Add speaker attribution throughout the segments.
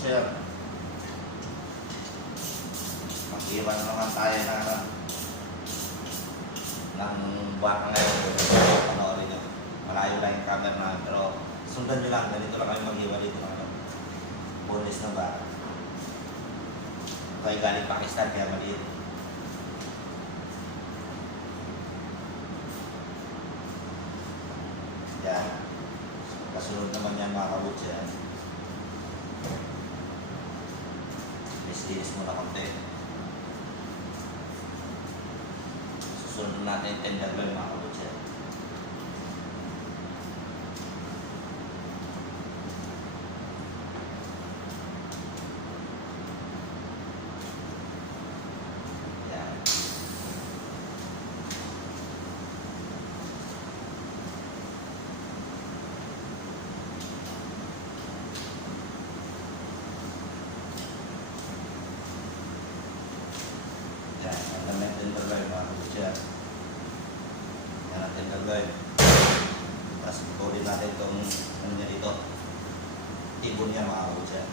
Speaker 1: sir. Mag-iwan na naman tayo na ng buwan ngayon. Panoorin nyo. Malayo lang yung camera na. Pero sundan nyo lang. Ganito lang kami mag-iwan dito. Ano. Bonus na ba? Ito ay galing Pakistan kaya maliit. Yan. Kasunod naman yan mga kabutsi. yan. Linis-linis muna konti. Susunod natin yung tender loin mga kabutsi. yan. Yan. Yan, ang dami ng tender loin mga kabutsi. yan. Yan ang tender loin. Tapos putulin natin itong ano niya dito. Tibon niya mga kabutsi. yan.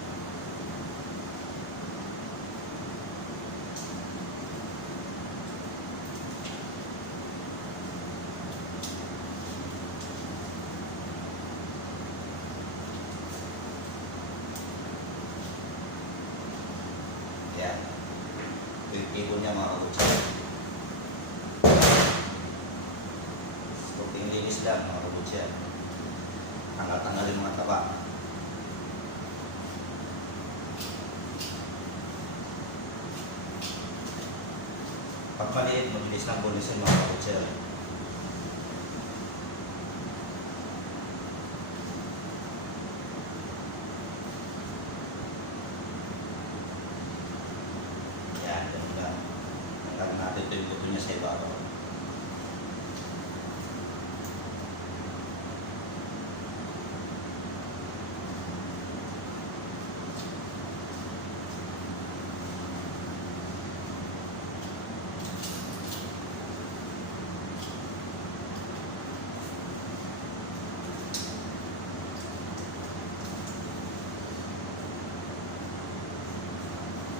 Speaker 1: Yan. Ito yung tibon niya mga kabutsi. Kunting linis lang mga kabutsi. yan. Tanggal-tanggalin mga taba. Pag maliit, mabilis lang bunisin mga kabutsi. yan. Yan, ganun lang. Tanggalin natin ito yung buto niya sa ibabaw.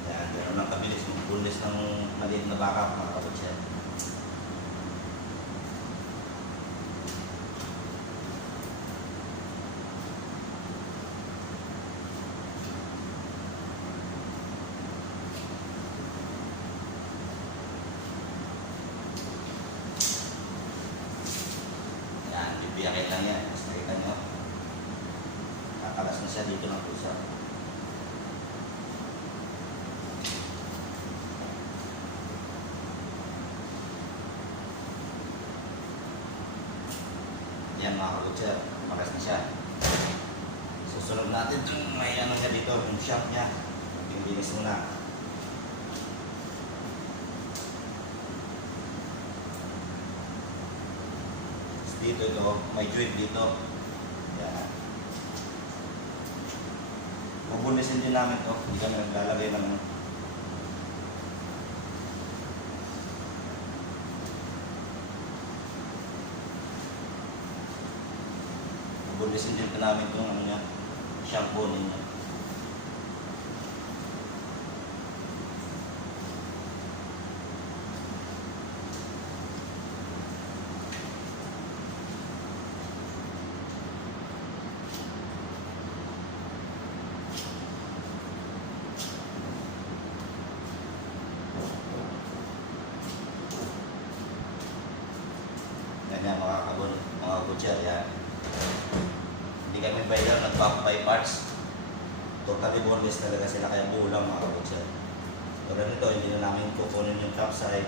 Speaker 1: Yan, gano'n lang kabilis yung pulis ng maliit na baka mga kapatid. Bibiyakin lang yan. Mas nakita nyo. Kakalas na siya dito ng pusa. Yan mga kabutser, makas na siya. Susunod natin yung may ano niya dito, yung shop niya. Yung linis muna. Dito ito, may joint dito. Yan. Bubunisin din namin to. Hindi kami naglalagay ng Din po namin itong ano niya, shampoo ninyo. Ganyan mga kabun, mga butcher, yan. Hindi kami bayar, nag-back by parts. Totally boneless talaga sila, kaya bulang mga kabutser. Pero nito, hindi na namin kukunin yung topside.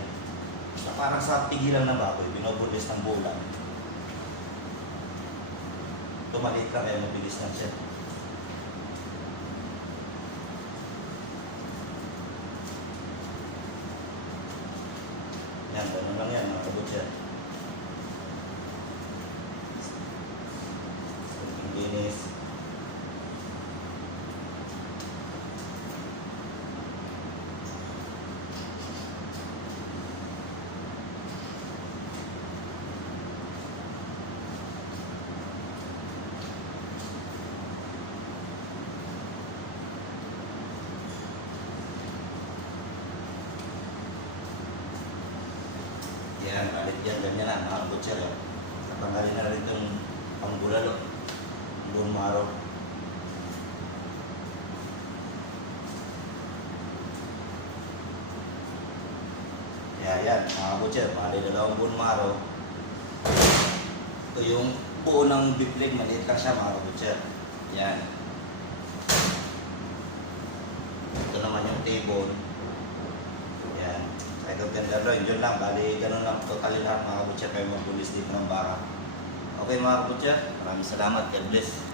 Speaker 1: Na parang sa pigilan ng baboy, binoboneless ng bulang. Tumalit lang kaya mabilis lang siya. Yan, ganun lang yan mga kabutser. Kunting linis. Binalit yan, ganyan na, mga kabutser. Oh. Natanggalin na rin itong pangbulalo. Bone marrow. Kaya yan, mga kabutser, bali dalawang bone marrow. Ito yung buo ng beef leg, maliit lang siya mga kabutser. Yan. Ito naman yung table. Itong tenderloin, yun lang. Bali, ganun lang totally lahat mga kabutser. Kayo magpulis dito ng baka. Okay mga kabutser, maraming salamat. God bless.